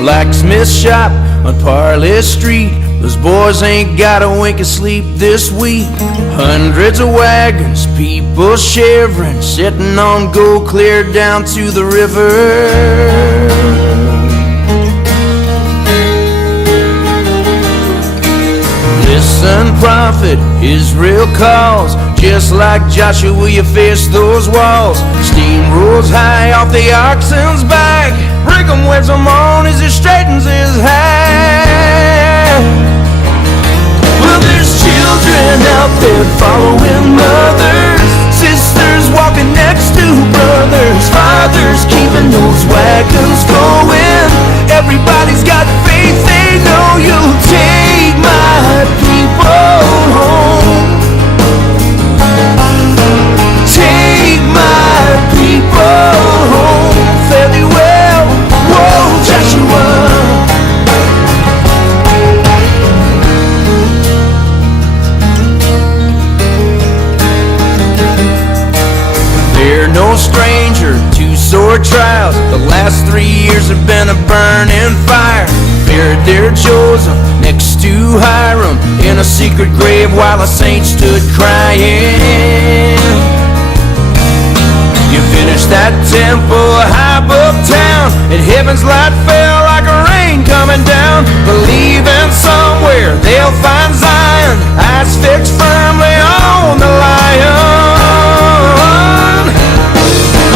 Blacksmith shop on Parley Street. Those boys ain't got a wink of sleep this week. Hundreds of wagons, people shivering, sitting on gold clear down to the river. Listen, prophet, Israel calls. Just like Joshua, you face those walls. Steam rolls high off the oxen's back. Brigham wears them on as he straightens his hat. Well, there's children out there following mothers, sisters walking next to brothers, fathers keeping those wagons going. Everybody's got faith, they know you'll take my people home. Take my people home. Fare thee well, whoa, Joshua. They're no stranger to sore trials. The last 3 years have been a burning fire. Buried their Joseph next to Hiram in a secret grave while a saint stood crying. You finished that temple high above town, and heaven's light fell like a rain coming down. Believing somewhere they'll find Zion, eyes fixed firmly on the lion.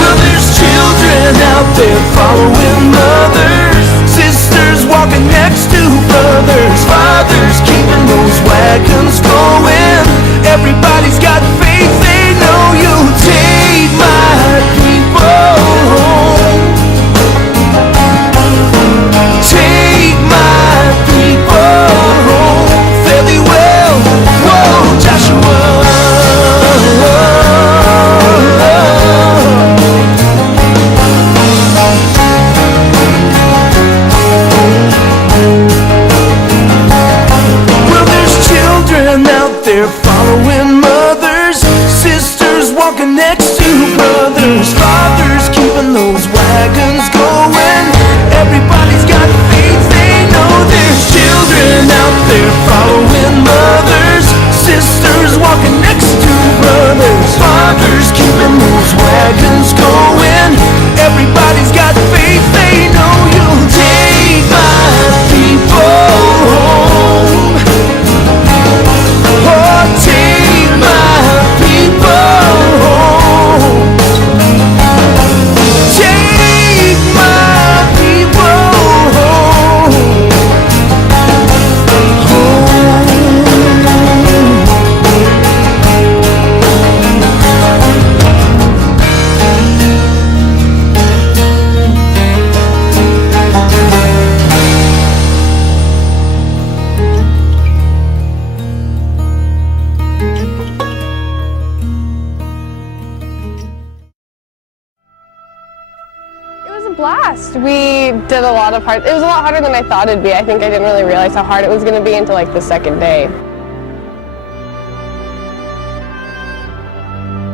Well, there's children out there following mothers, sisters walking next to brothers, fathers keeping those wagons going. Everybody's got faith, they know you'll take my people home. Take my people home. Fare thee well, whoa, Joshua. Well, there's children out there following mothers, sisters walking next to brothers, fathers keeping those wagons going. Everybody's got faith, they know there's children out there following mothers, sisters walking next to brothers, fathers keeping those wagons going. Everybody's got faith, they know you'll take my people home. Oh, take my people home. Take my people home. It was a blast. We did a lot of hard. It was a lot harder than I thought it'd be. I think I didn't really realize how hard it was going to be until like the second day.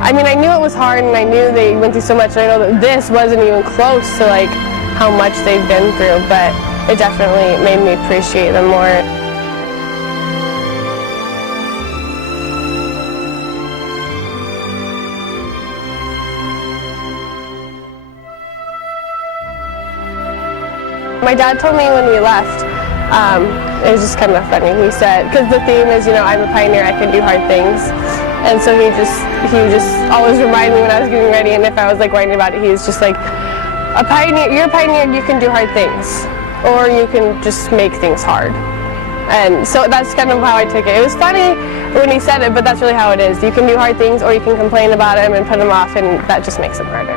I mean, I knew it was hard and I knew they went through so much. I know that this wasn't even close to like how much they've been through, but it definitely made me appreciate them more. My dad told me when we left, it was just kind of funny. He said, because the theme is, you know, I'm a pioneer, I can do hard things. And so he would just always remind me when I was getting ready, and if I was like writing about it, he was just like, a pioneer, you're a pioneer, you can do hard things, or you can just make things hard. And so that's kind of how I took it. It was funny when he said it, but that's really how it is. You can do hard things, or you can complain about them and put them off, and that just makes them harder.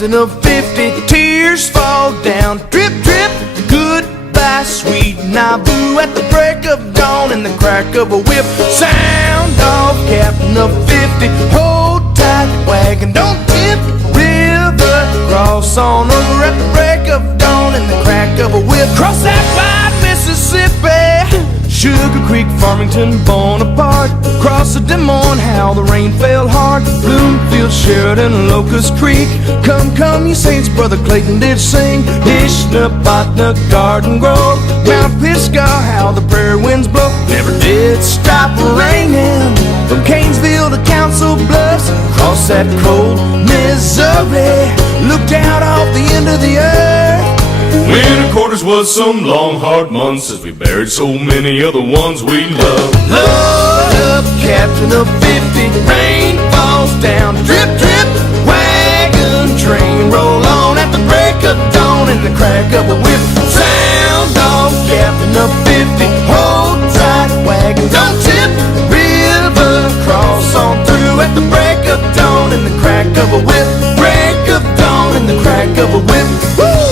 captain of 50. Tears fall down, drip, drip. Goodbye, sweet Nauvoo. At the break of dawn and the crack of a whip. Sound off, captain of 50. Hold tight, wagon, don't tip. River, cross on over at the break of dawn and the crack of a whip. Cross that wide Mississippi. Sugar Creek, Farmington, Bonaparte. Cross the Des Moines, how the rain fell hard. Bloomfield, Sheridan, Locust Creek. Come, come, you saints, Brother Clayton did sing. Ishnapotna, Garden Grove. Mount Pisgah, how the prairie winds blow. Never did stop raining. From Canesville to Council Bluffs, cross that cold Missouri. Looked out off the end of the earth. Winter quarters was some long hard months as we buried so many other ones we loved. Load up, captain of 50. Rain falls down, drip, drip. Wagon train roll on at the break of dawn and the crack of a whip. Sound off, captain of 50. Hold tight, wagon, don't tip. River, cross on through at the break of dawn and the crack of a whip. Break of dawn and the crack of a whip. Woo!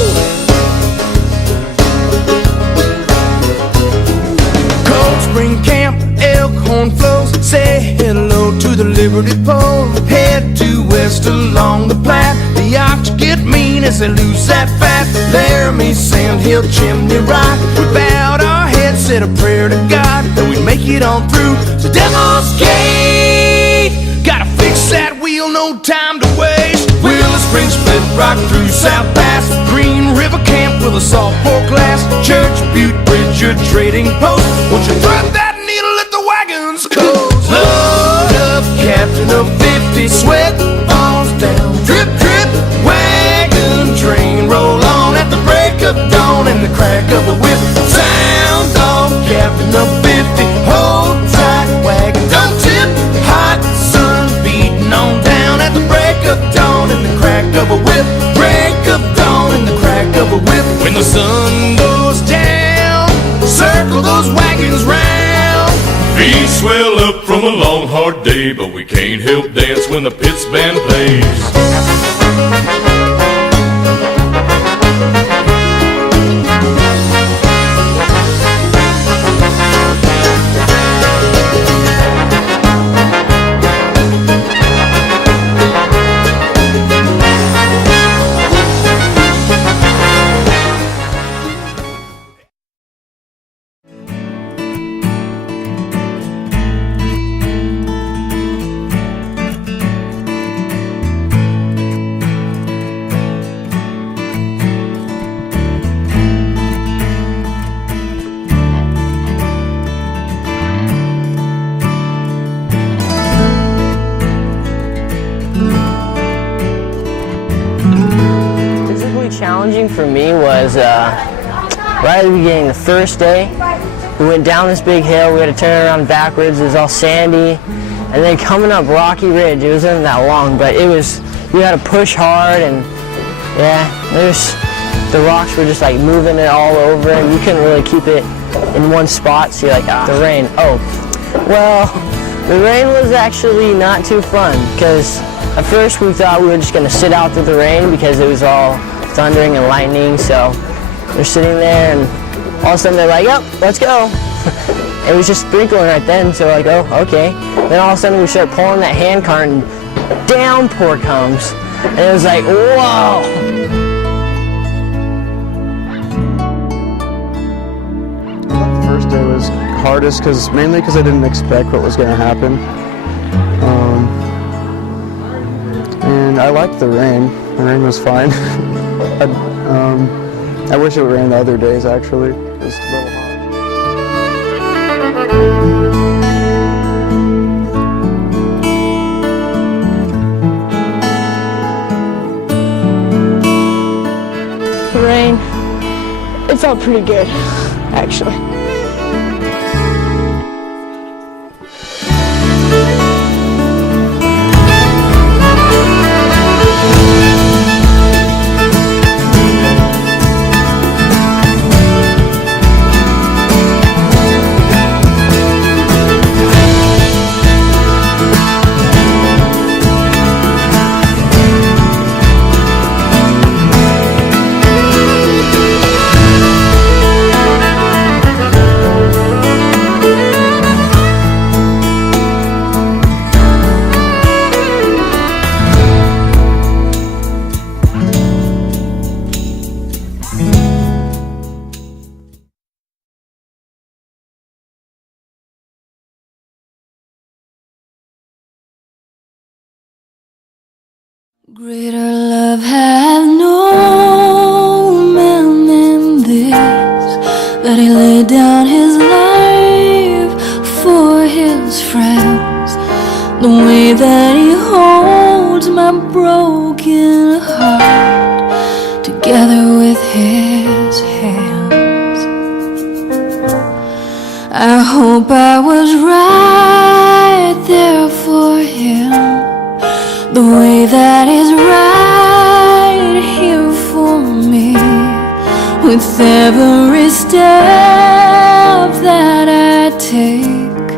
Spring Camp, Elkhorn flows. Say hello to the Liberty Pole. Head due west along the Platte. The ox get mean as they lose that fat. Laramie, Sandhill, Chimney Rock. We bowed our heads, said a prayer to God that we'd make it on through to Devil's Gate. Gotta fix that wheel, no time to waste. Willow Spring, Split Rock through South Pass. Green River Camp with a soft pork glass. Church, Butte, Bridge, your trading post. Won't you thread that needle at the wagon's coast? Load up, captain of 50. Sweat falls down, drip, drip. Wagon train roll on at the break of dawn and the crack of a whip. Sound off, captain of 50. Hold tight, wagon, don't tip. Hot sun beating on down at the break of dawn and the crack of a whip. Break of dawn and the crack of a whip. When the sun goes down, circle those wagons round. Feet swell up from a long hard day, but we can't help dance when the Pitts band plays. Challenging for me was right at the beginning, the first day. We went down this big hill, we had to turn around backwards, it was all sandy, and then coming up Rocky Ridge, it wasn't that long, but it was, you had to push hard, and yeah, the rocks were just like moving it all over, and you couldn't really keep it in one spot, so you're like, the rain. Oh, well, the rain was actually not too fun, because at first we thought we were just going to sit out through the rain because it was all thundering and lightning, so we're sitting there and all of a sudden they're like, oh, let's go. It was just sprinkling right then, so like, oh, okay. Then all of a sudden we start pulling that hand cart and downpour comes. And it was like, whoa. The first day was hardest mainly because I didn't expect what was going to happen. And I liked the rain. The rain was fine. I wish it would rain the other days, actually. It was a little hot. The rain, it felt pretty good, actually. Greater love hath no man than this, that he laid down his life for his friends. The way that he holds my broken heart together with his hands. I hope I was right there for him, the way that is right here for me, with every step that I take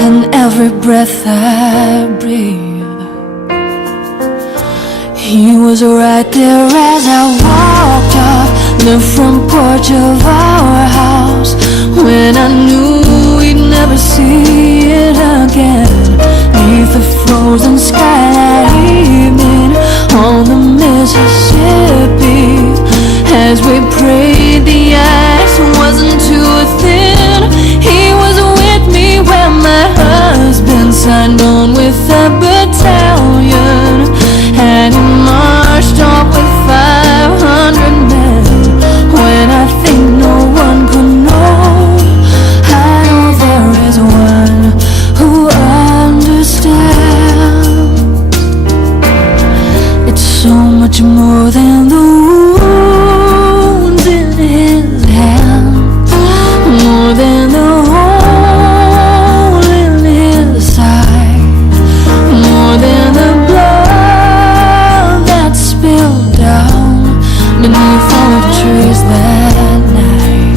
and every breath I breathe. He was right there as I walked up the front porch of our house, when I knew we'd never see it again. Neath the frozen sky that evening on the Mississippi, as we prayed the ice wasn't too thin. He was with me when my husband signed on with a battalion, and he marched off with 500 men. When I think no one could know, I know there is one who understands. It's so much more than the wounds in his hands, more than the hole in his side, more than the blood that spilled down beneath all the trees that night.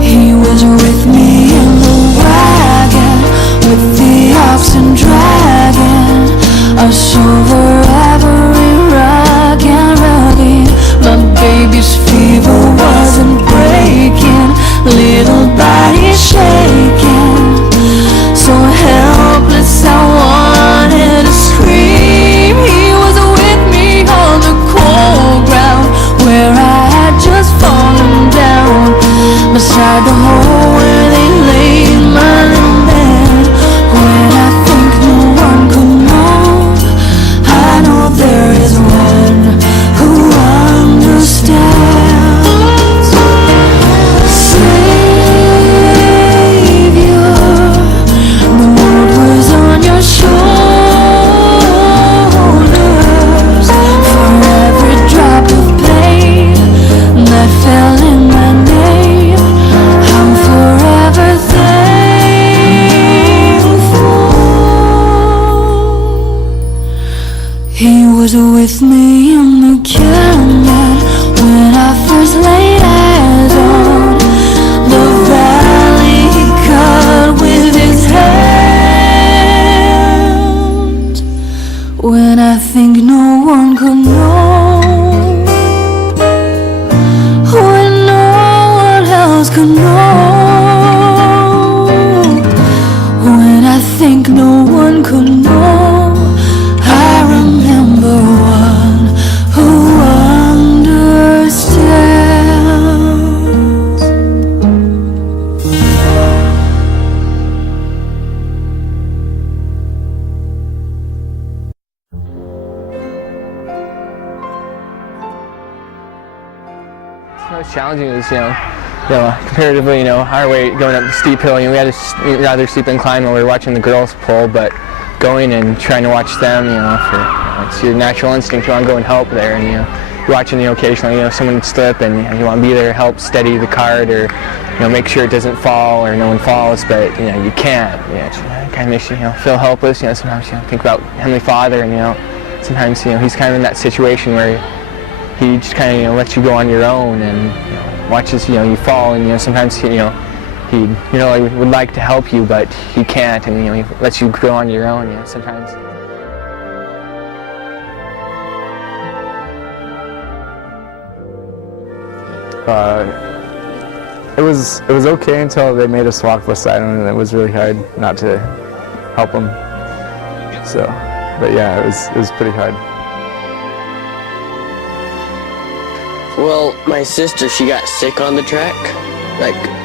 He was with me in the wagon, with the oxen dragging us over every rock and ravine. My baby's fever wasn't breaking, little body shaking, so helpless I wanted to scream. He was with me on the cold ground, where I had just fallen down, beside the hole where they laid my little man. When I think no one could know, I know there is one who understands. Savior, the world was on your shoulders. For every drop of pain that fell in my name, I'm forever thankful. He was with me in the canyon when I first laid eyes on the valley he cut with his hands. When I think no one could know, when no one else could know, when I think no one could know, I remember one who understands. Most challenging is, comparatively, our way going up the steep hill. We had a rather steep incline while we were watching the girls pull, but going and trying to watch them, it's your natural instinct. You want to go and help there, and you're watching, occasionally, someone slip, and you want to be there to help steady the cart, or make sure it doesn't fall, or no one falls, but you can't. It kind of makes you feel helpless. Sometimes think about Heavenly Father, and sometimes He's kind of in that situation where He just kind of lets you go on your own and watches you fall, and sometimes He would like to help you, but He can't, and He lets you go on your own. Sometimes. It was okay until they made us walk beside him, and it was really hard not to help him. So, but yeah, it was pretty hard. Well, my sister, she got sick on the track,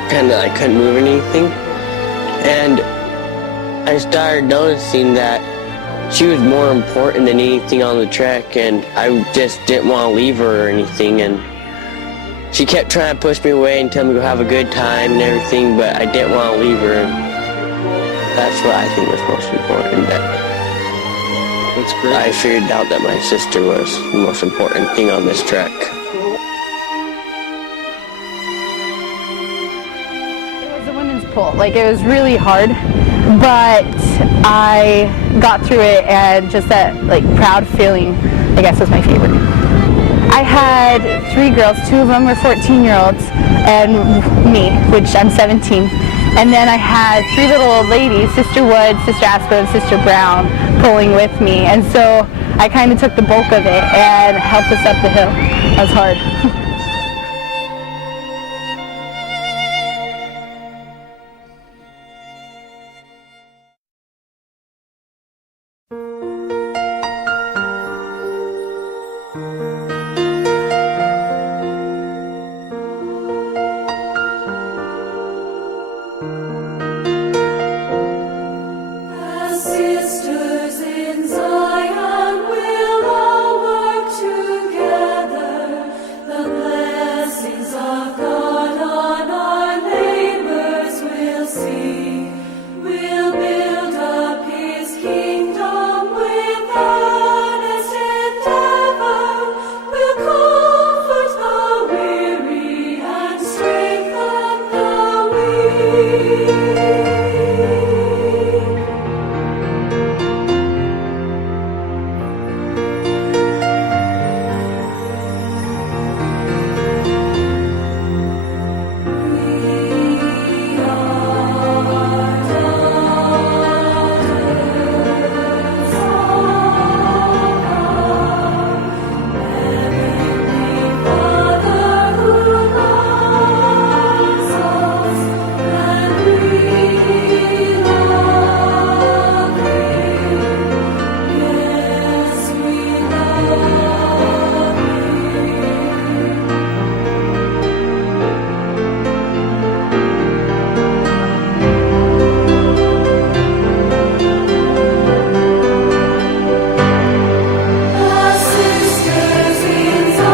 kind of couldn't move or anything, and I started noticing that she was more important than anything on the track, and I just didn't want to leave her or anything. And she kept trying to push me away and tell me to go have a good time and everything, but I didn't want to leave her. And that's what I think was most important. That's great. I figured out that my sister was the most important thing on this track. It was the women's pull. Like, it was really hard, but I got through it, and just that like proud feeling, I guess, was my favorite. I had 3 girls, 2 of them were 14-year-olds, and me, which I'm 17. And then I had 3 little old ladies, Sister Wood, Sister Asper, and Sister Brown, pulling with me. And so I kind of took the bulk of it and helped us up the hill. That was hard. As sisters in Zion, we'll all work together. The blessings of God on our labors we'll see. We'll build up His kingdom with earnest endeavor. We'll comfort the weary and strengthen the weak. Sisters in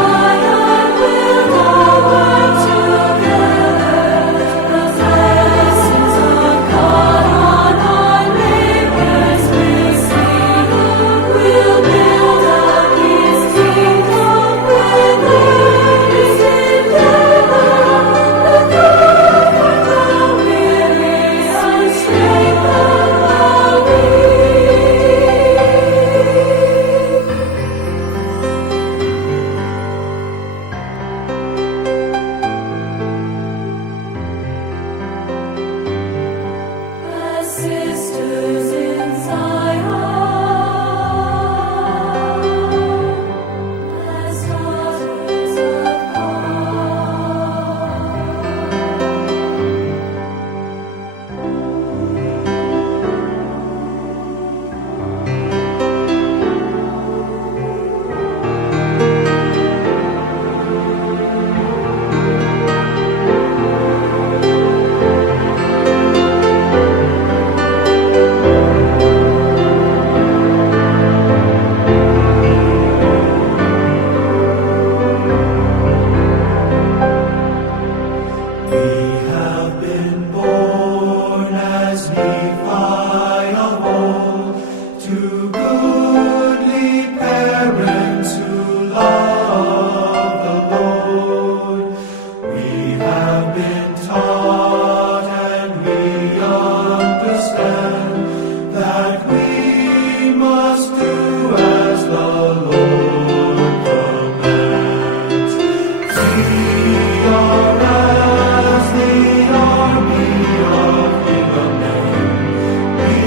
Zion, we'll all work together. The blessings of God on our labors we'll see. We'll build up His kingdom with earnest endeavor. We'll comfort the weary and strengthen the weak. As sisters in Zion, as daughters of We have been born as Nephi of old to goodly parents who love the Lord. We have been taught and we understand that we must do as the Lord commands. We are as the army of the name. We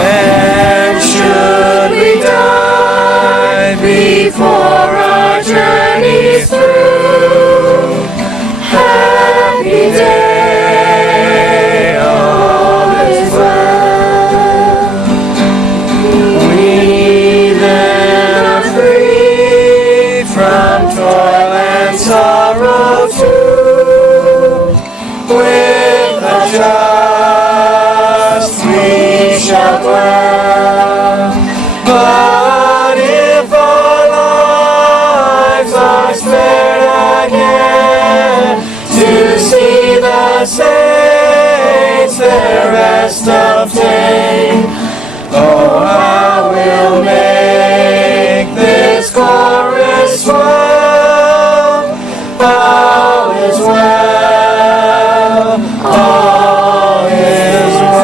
And should we die before our journey's through, happy day, all is well. We then are free from toil and sorrow too. With the just we shall dwell. But if our lives are spared again to see the saints their rest obtain, oh, how we'll make this chorus swell. All is well, all is well.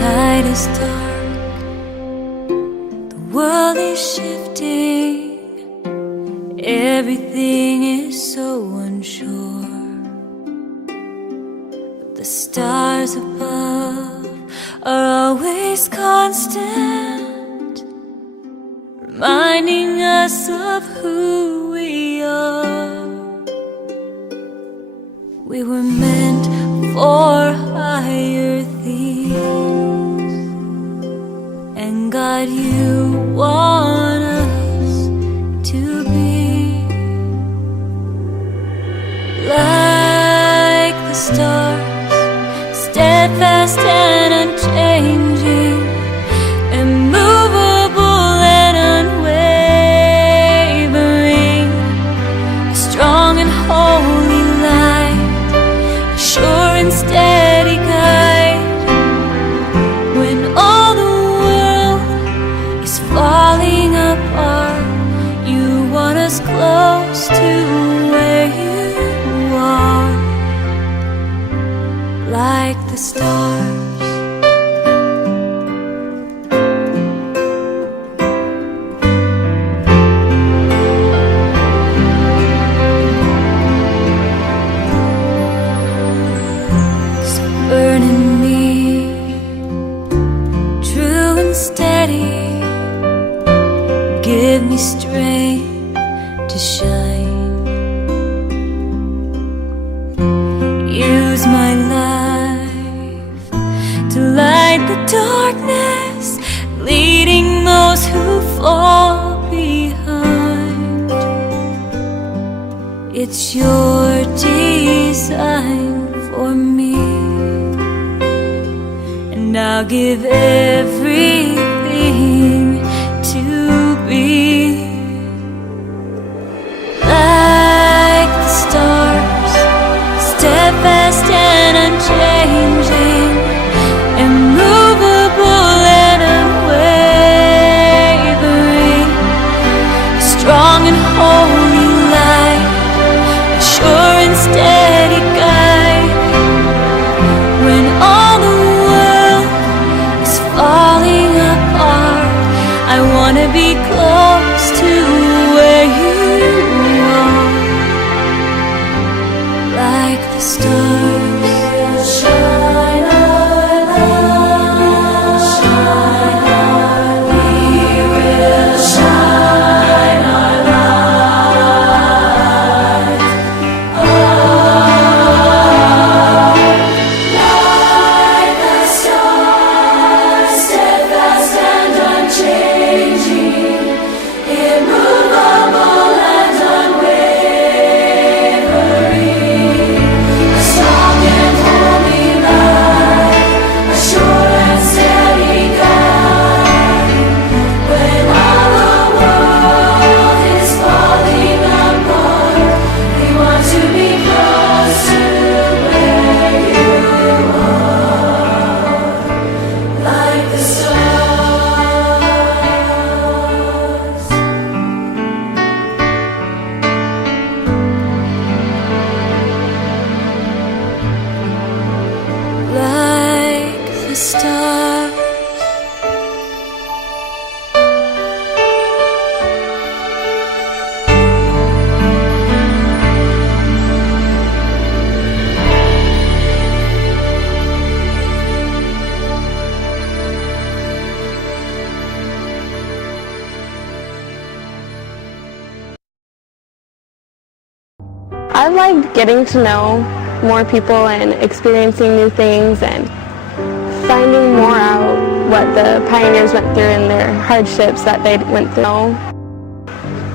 Night is dark, the world is shifting, everything is so unsure, but the stars above are always constant, reminding us of who we are. We were meant for higher things, and God, you want us to be like the stars, steadfast and unchanging, immovable and unwavering, a strong and holy light, a sure and steady guide. When all the world is falling apart, you want us close to where you are, like the stars. light the darkness, leading those who fall behind. It's your design for me, and I'll give everything to be like the stars, steadfast and unchanging, immovable and unwavering, strong and holy light, a sure and steady guide. When all the world is falling apart, I wanna be close to where you are, like the stars. Shine our light, shine our light. We will shine our light. Oh, like the stars, steadfast and unchanging, immovable and unwavering, a strong and holy light, a sure and steady guide. When all the world is falling apart, we want to be close to where you are, like the stars. Like the stars. I've liked getting to know more people and experiencing new things and finding more out what the pioneers went through and their hardships that they went through.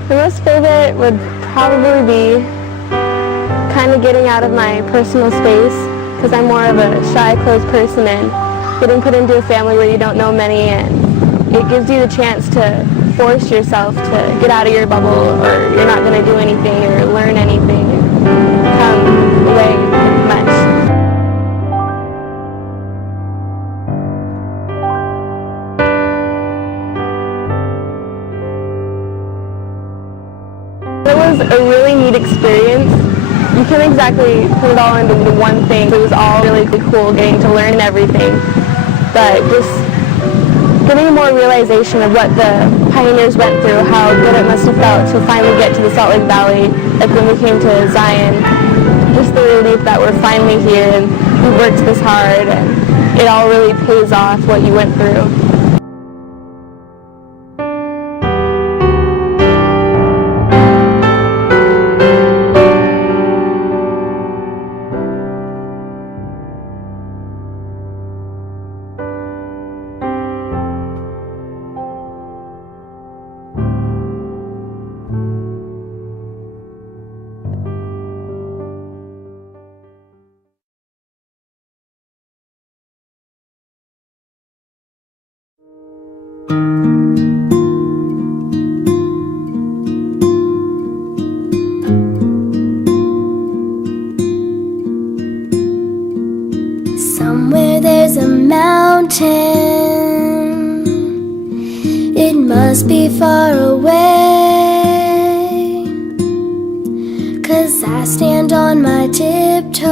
The most favorite would probably be kind of getting out of my personal space, because I'm more of a shy, closed person, and getting put into a family where you don't know many, and it gives you the chance to force yourself to get out of your bubble, or you're not going to do anything or learn anything and come away with much. It was a really neat experience. You can't exactly put it all into one thing. It was all really cool getting to learn everything, but just getting more realization of what the pioneers went through, how good it must have felt to finally get to the Salt Lake Valley, like when we came to Zion. Just the relief that we're finally here and we worked this hard, and it all really pays off what you went through. Somewhere there's a mountain, it must be far away, 'cause I stand on my tiptoes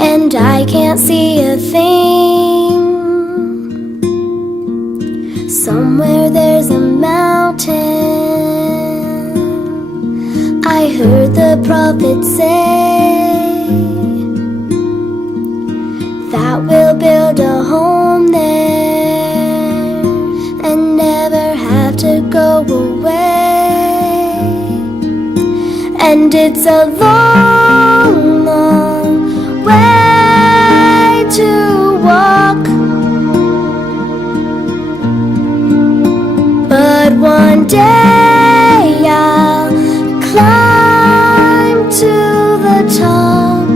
and I can't see a thing. Somewhere there's a mountain, I heard the prophet say, that we'll build a home there and never have to go away. And it's a long, long way to walk. But one day I'll climb to the top.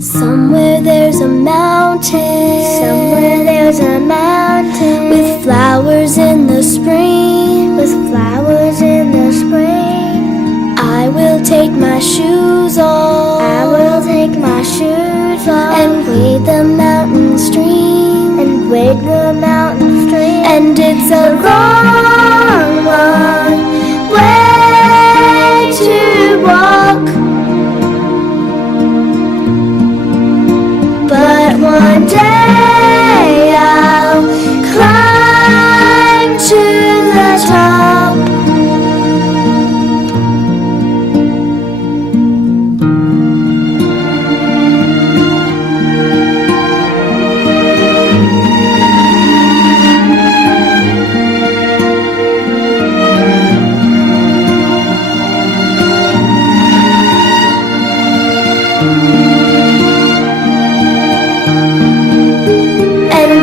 Somewhere there's a mountain. Somewhere there's a mountain. With flowers in the spring. With flowers in the spring. I will take my shoes off. I will take my shoes off. And wade the mountain stream. And wade the mountain stream. And it's a long, long way to walk. But one day I'll climb to the top.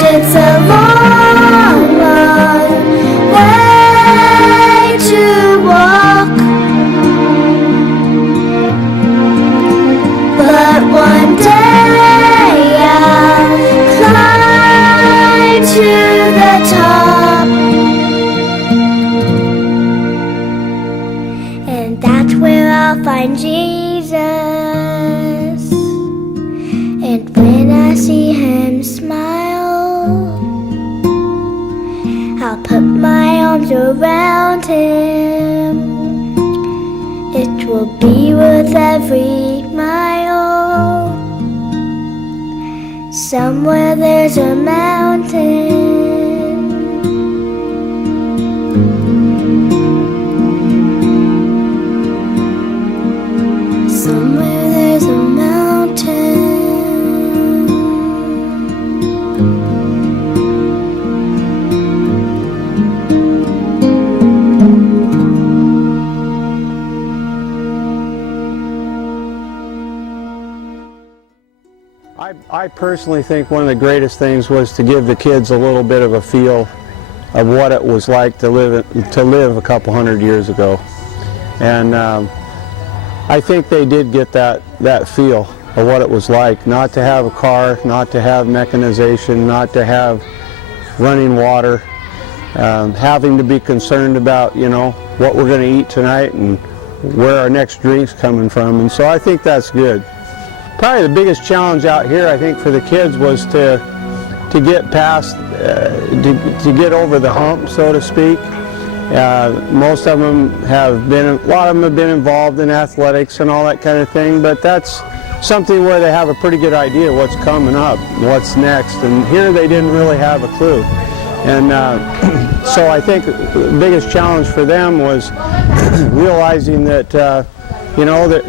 It's a long, long way to walk. But one day I'll climb to the top. And that's where I'll find Jesus. And when I see him smile, I'll put my arms around him. It will be worth every mile. Somewhere there's a mountain. Somewhere there's a mountain. I personally think one of the greatest things was to give the kids a little bit of a feel of what it was like to live a couple hundred years ago. And I think they did get that feel of what it was like not to have a car, not to have mechanization, not to have running water, having to be concerned about, you know, what we're going to eat tonight and where our next drink's coming from. And so I think that's good. Probably the biggest challenge out here, I think, for the kids was to get past, to get over the hump, so to speak. Most of them have been, a lot of them have been involved in athletics and all that kind of thing, but that's something where they have a pretty good idea what's coming up, what's next, and here they didn't really have a clue. And so I think the biggest challenge for them was realizing that you know, that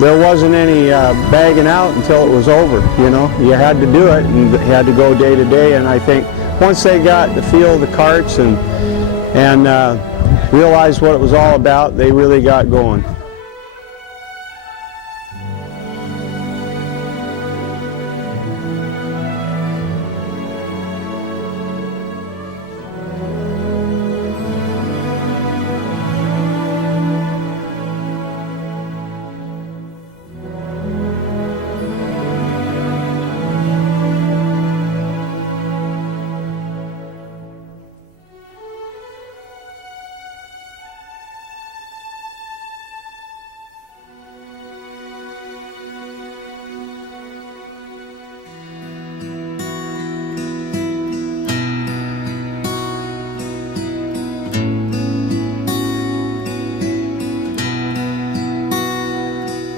there wasn't any bagging out until it was over, you know. You had to do it, and you had to go day to day, and I think once they got the feel of the carts and realized what it was all about, they really got going.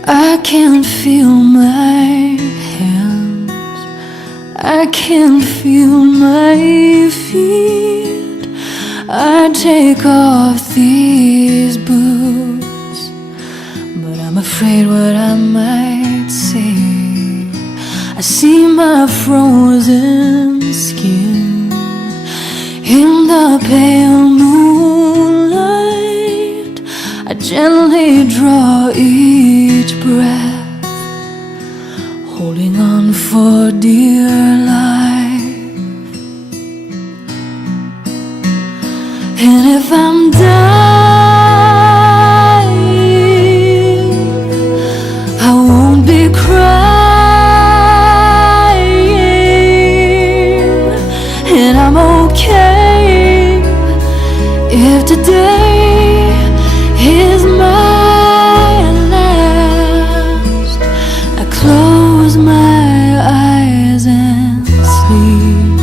I can feel my hands, I can feel my feet. I take off these boots, but I'm afraid what I might see. I see my frozen skin in the pale moonlight. I gently draw each each breath, holding on for dear life. And if I'm dying, I won't be crying, and I'm okay if today is my last. I close my eyes and sleep.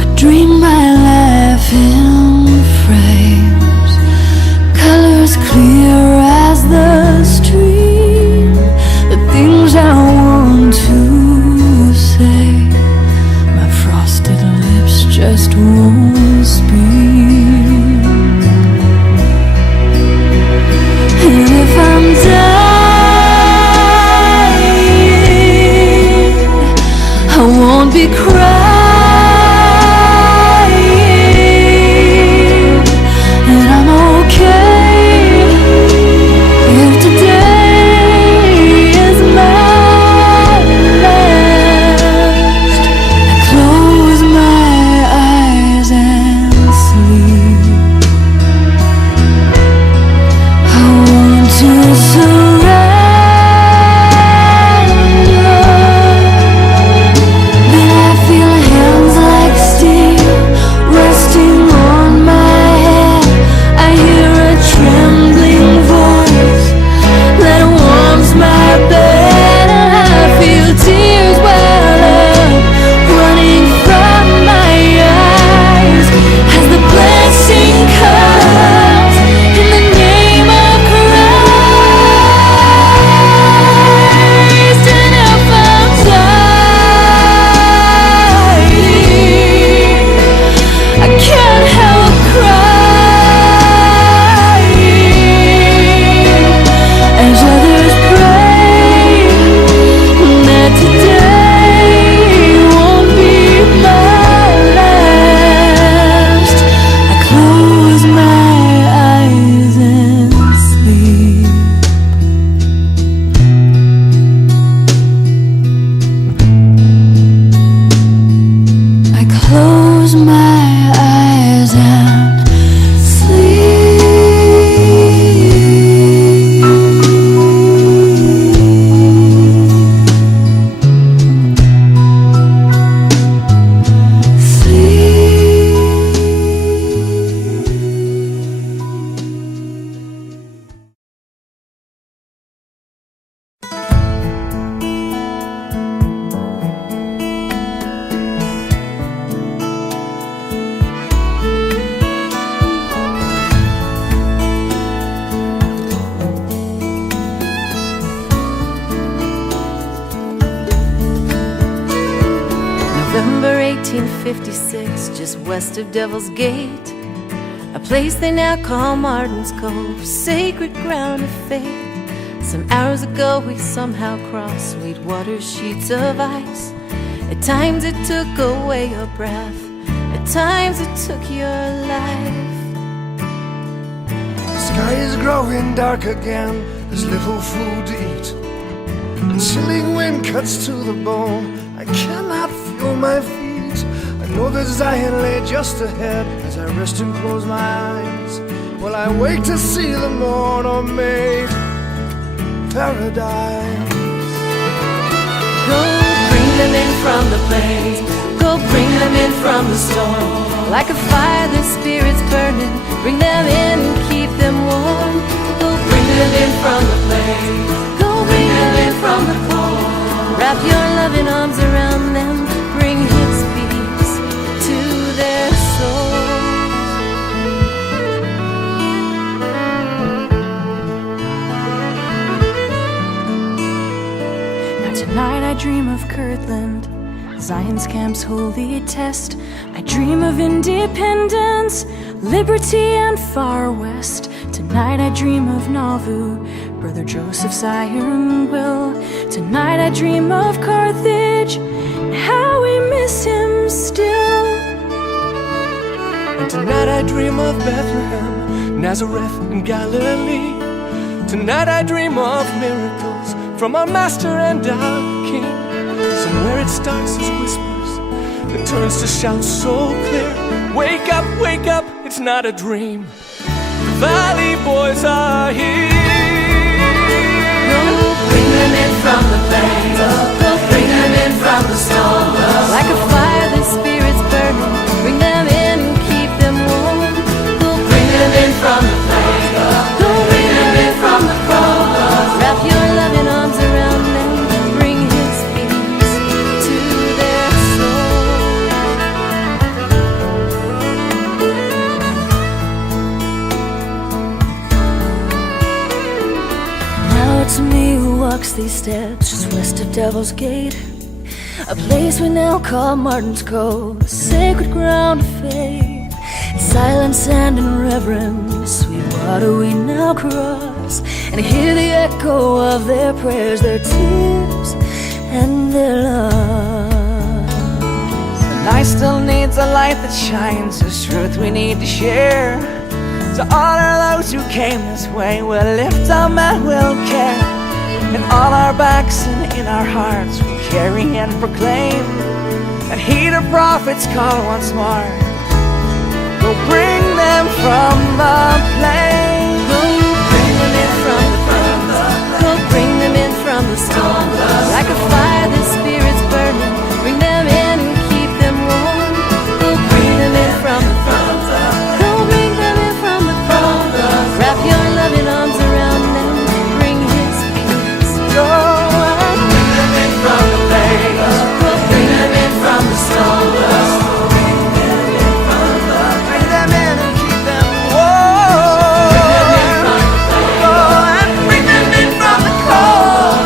I dream my life in frames, colors clear as the stream, the things I want to say, my frosted lips just won't speak. And if I'm dying, I won't be crying, and I'm okay if today is my last. I close my eyes and sleep. I want to surrender, then I feel hands like steel resting on my head. I hear a trembling voice that warms my bed, and I feel tears well up running from my eyes as the blessing comes in the name of Christ. And if I'm dying, I can't help crying as others pray that today won't be my last. I close my eyes and sleep. I close my eyes and November 1856, just west of Devil's Gate, a place they now call Martin's Cove, sacred ground of faith. Some hours ago we somehow crossed sweet water, sheets of ice. At times it took away your breath, at times it took your life. The sky is growing dark again, there's little food to eat, and chilling wind cuts to the bone. I cannot feel my feet. I know that Zion lay just ahead as I rest and close my eyes. Well, I wake to see the morn or made paradise. Go bring them in from the plains, go bring them in from the storm. Like a fire the spirit's burning, bring them in and keep them warm. Go bring them in from the plains, go bring them in from the cold. Wrap your loving arms around them, bring His peace to their souls. Now tonight I dream of Kirtland, Zion's camp's holy test. I dream of independence, liberty and far west. Tonight I dream of Nauvoo, Brother Joseph's iron will. Tonight I dream of Carthage, and how we miss him them still. And tonight I dream of Bethlehem, Nazareth, and Galilee. Tonight I dream of miracles from our Master and our King. Somewhere it starts as whispers, then turns to shouts so clear. Wake up, it's not a dream. The Valley Boys are here. Go bring them in from the plains, go bring them in from the storm. Like a fire the Spirit's burning, bring them in and keep them warm. Go bring them in from the plains, go bring them in from the cross. Wrap your loving arms around them, bring His peace to their soul. Now it's me who walks these steps just west of Devil's Gate, a place we now call Martin's Cove, a sacred ground of faith. In silence and in reverence, sweet water we now cross, and hear the echo of their prayers, their tears, and their love. And I still needs a light that shines, this truth we need to share. To honor those who came this way, we'll lift up and we'll care. And on our backs and in our hearts we'll carry and proclaim, and heed a prophet's call once more. Go bring them from the plain. Go bring them in from the plains, go bring them in from the storm. Like a fire the Spirit's burning, bring them in and keep them warm. Go bring them in from the plains, go bring them in from the cross. Wrap your loving arms around them, bring His peace. Go and bring them in from the plains, go bring them in from the storm. bring them in and keep them warm. Go and bring them in from the cold.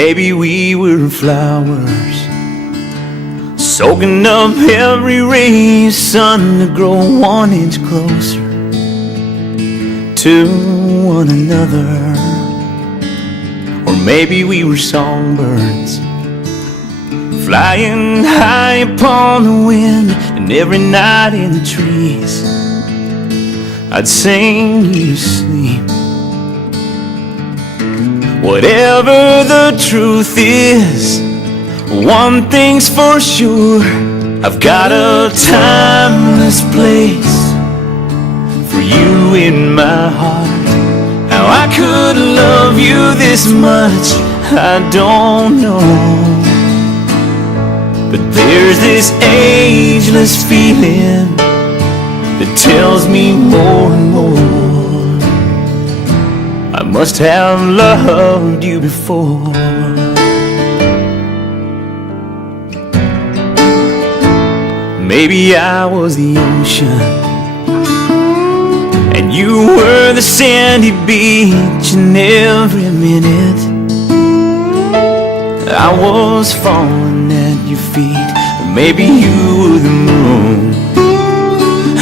maybe we were flowers, soaking up every ray of sun to grow 1 inch closer to one another. Or maybe we were songbirds, flying high upon the wind, and every night in the trees I'd sing you to sleep. Whatever the truth is, one thing's for sure, I've got a timeless place for you in my heart. How I could love you this much, I don't know. But there's this ageless feeling that tells me more and more, I must have loved you before. Maybe I was the ocean and you were the sandy beach, and every minute I was falling at your feet. Or maybe you were the moon,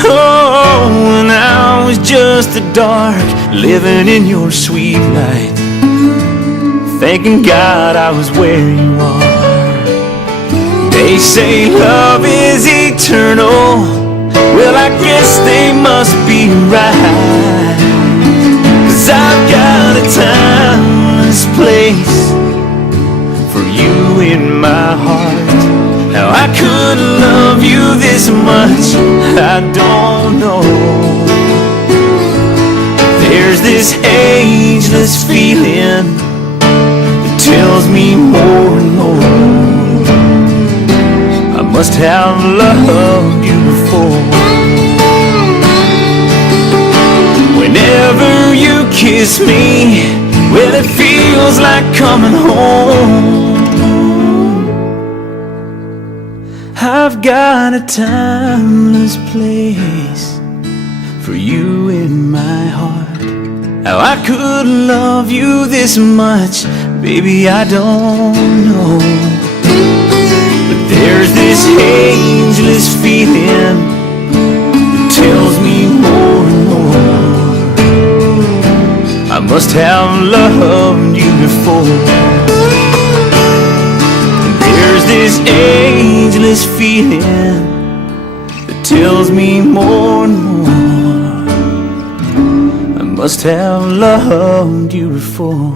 oh, and I was just the dark, living in your sweet light, thanking God I was where you are. They say love is eternal, well, I guess they must be right, 'cause I've got a timeless place for you in my heart. How I could love you this much, I don't know. There's this ageless feeling that tells me more and more, I must have loved you before. Whenever you kiss me, well, it feels like coming home. I've got a timeless place for you in my heart. How I could love you this much, baby, I don't know. But there's this ageless feeling that tells me more and more, I must have loved you before. There's this ageless feeling that tells me more and more, I must have loved you before.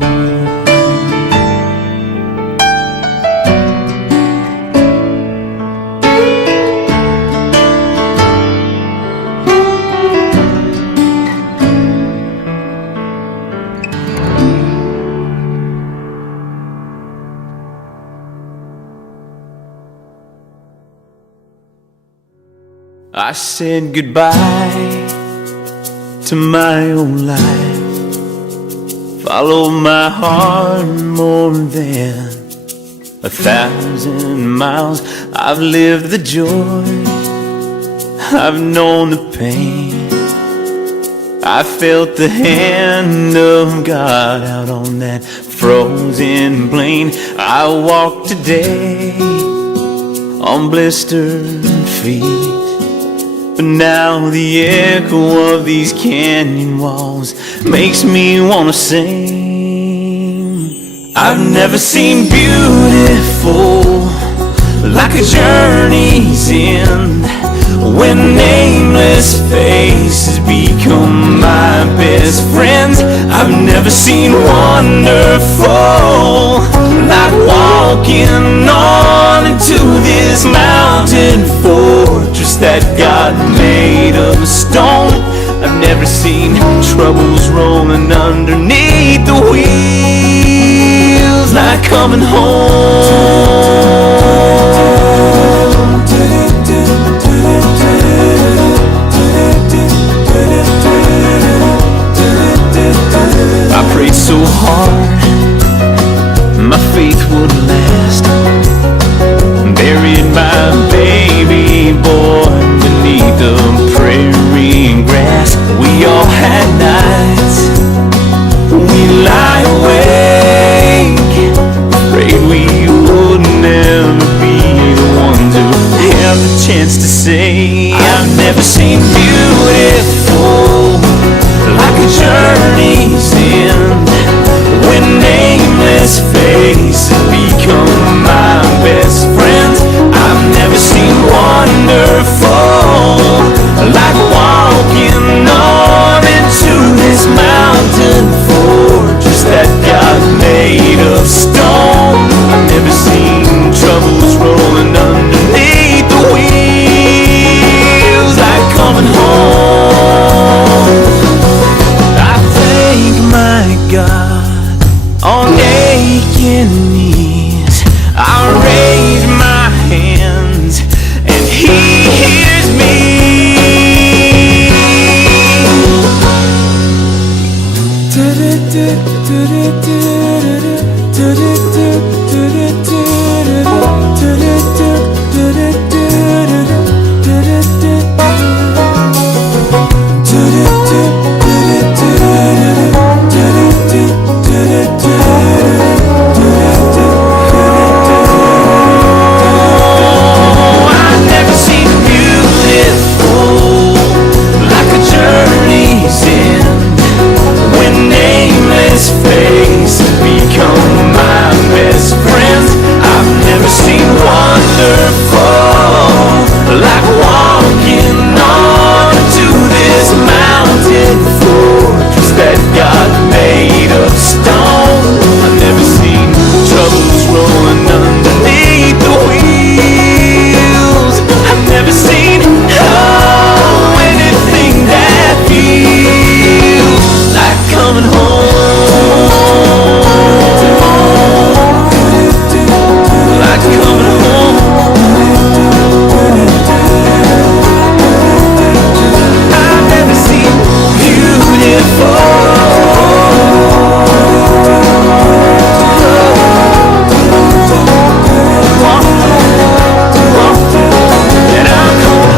I said goodbye to my old life, followed my heart more than 1,000 miles. I've lived the joy, I've known the pain, I felt the hand of God out on that frozen plain. I walked today on blistered feet, but now the echo of these canyon walls makes me wanna sing. I've never seen beautiful like a journey's end, when nameless faces become my best friends. I've never seen wonderful like walking on into this mountain fortress that God made of stone. I've never seen troubles rolling underneath the wheels like coming home. I prayed so hard my faith would last, buried my baby boy beneath the prairie grass. We all had nights we lie awake, chance to say I've never seen beautiful like a journey's end, when nameless faces become my best friends. I've never seen wonderful like walking on into this mountain fortress that God made of stone. I've never seen troubles rolling underneath the wheels like coming home. I thank my God on aching knees. I raise my hands and He hears me. I've never seen beautiful like a journey's end, when nameless faces become my best friends. I've never seen wonderful like walking on to this mountain fortress that God made of stone. I've never seen troubles rolling underneath the wheels. I've never seen anything that feels like coming home. Like coming home. I've never seen beautiful. And I'm coming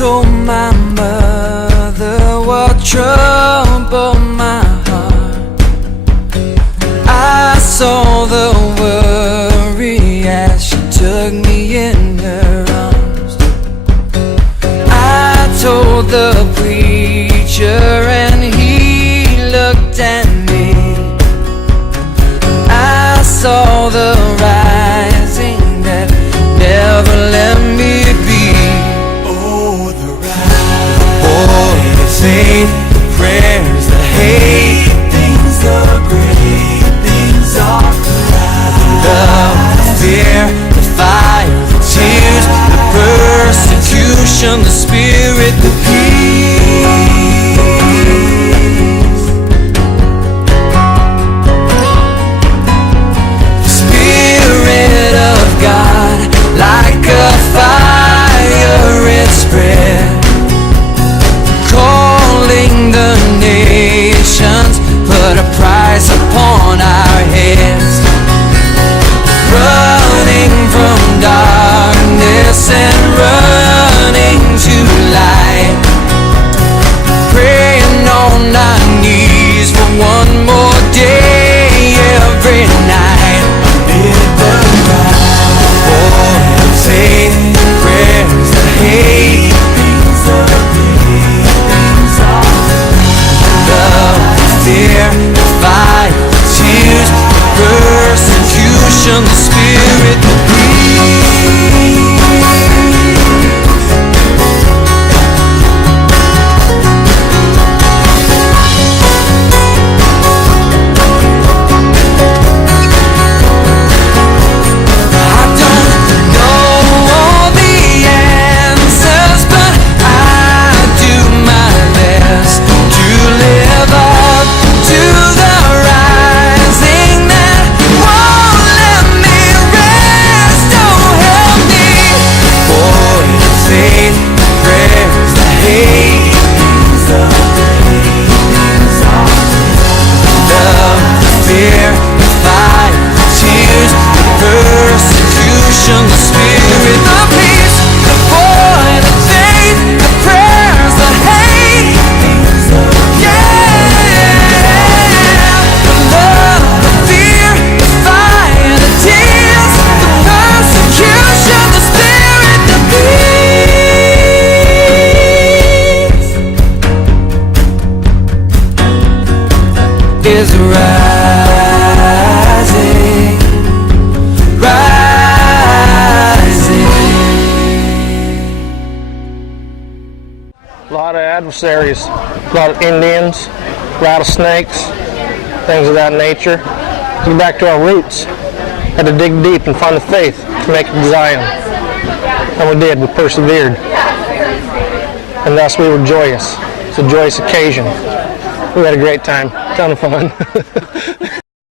told my mother what troubled my heart. I saw the worry as she took me in her arms. I told the preacher and he looked at me. I saw the rising that never let me be. Faith, the prayers, the hate, things, the great things are the love, the fear, the fire, the tears, the persecution, the spirit, the peace. The Spirit of God, like a fire it spread adversaries, a lot of Indians, rattlesnakes, things of that nature. To get back to our roots, had to dig deep and find the faith to make it to Zion. And we did, we persevered. And thus we were joyous. It's a joyous occasion. We had a great time, ton of fun.